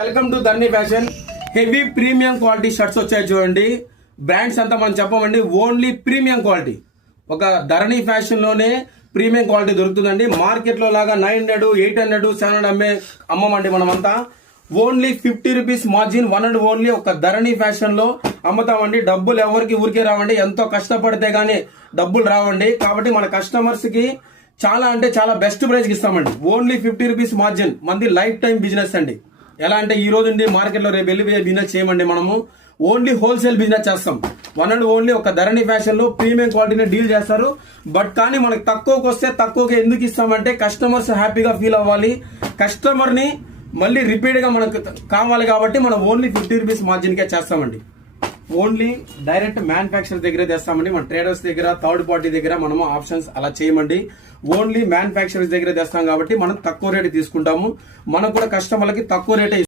Welcome to Dharani fashion. Heavy premium quality shirts వచ్చాయి చూడండి. Brands అంతా మనం చెప్పమండి, ఓన్లీ ప్రీమియం క్వాలిటీ. ఒక ధరణి ఫ్యాషన్ లోనే ప్రీమియం క్వాలిటీ దొరుకుతుందండి. మార్కెట్ లో లాగా 900, 800, 700 అమ్మమండి మనమంతా. ఓన్లీ 50 రూపీస్ మార్జిన్, 100 ఓన్లీ ఒక ధరణి ఫ్యాషన్ లో అమ్ముతామండి. డబ్బులు ఎవరికి ఊరికే రావండి, ఎంతో కష్టపడితే గానీ డబ్బులు రావండి. కాబట్టి మన కస్టమర్స్ కి చాలా అంటే చాలా బెస్ట్ ప్రైస్ కి ఇస్తామండి. Only 50 rupees margin. మంది లైఫ్ టైం బిజినెస్ అండి. ఎలా అంటే ఈ రోజు మార్కెట్ లో రేపు వెళ్ళి బిజినెస్ చేయమండి. మనము ఓన్లీ హోల్సేల్ బిజినెస్ చేస్తాం. 100 ఓన్లీ ఒక ధరణి ఫ్యాషన్ లో ప్రీమియం క్వాలిటీని డీల్ చేస్తారు. బట్ కానీ మనకు తక్కువకి వస్తే తక్కువకి ఎందుకు ఇస్తామంటే కస్టమర్స్ హ్యాపీగా ఫీల్ అవ్వాలి, కస్టమర్ ని మళ్ళీ రిపీట్ గా మనకు కావాలి. కాబట్టి మనం ఓన్లీ 50 రూపీస్ మార్జిన్ కే చేస్తామండి. ఓన్లీ డైరెక్ట్ మ్యానుఫ్యాక్చర్ దగ్గరే తెస్తామండి. మన ట్రేడర్స్ దగ్గర, థర్డ్ పార్టీ దగ్గర మనము ఆప్షన్స్ అలా చేయమండి. ఓన్లీ మ్యానుఫ్యాక్చరర్స్ దగ్గర తెస్తాం కాబట్టి మనం తక్కువ రేటు తీసుకుంటాము. మనకు కూడా కస్టమర్లకి తక్కువ రేటే